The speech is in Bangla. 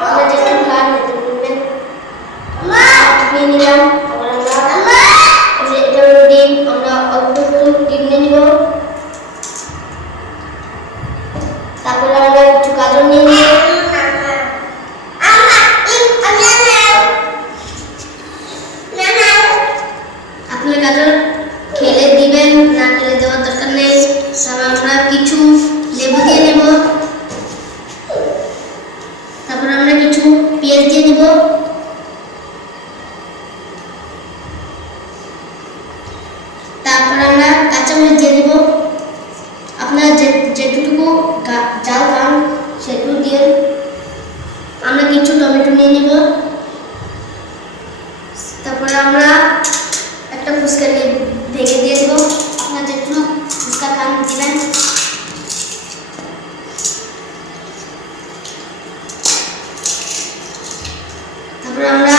আমরা যেটা খান এটা বলবেন নিয়ে নিলাম। তারপর আমরা এটা ডিম, আমরা অল্প একটু ডিম নিয়ে নিব। তারপরে আমরা একটু গাজর নিয়ে নিব। আপনার গাজর খেলে দিবেন, না খেলে দেওয়ার দরকার নেই। তারপর আমরা কিছু লেবু দিয়ে নেব। তারপর আমরা কিছু পেঁয়াজ দিয়ে নেব। তারপর আমরা কাঁচামরিচ দিয়ে দেব। আপনারা যেটুকু জাল খান সেটুকু দিয়ে। আমরা কিছু টমেটো নিয়ে নেব। তারপরে আমরা একটা ফুচকা নিয়ে ভেঙে দিয়ে দেব। আপনারা যেটুকু ফুচকা খান দিবেন। তারপরে আমরা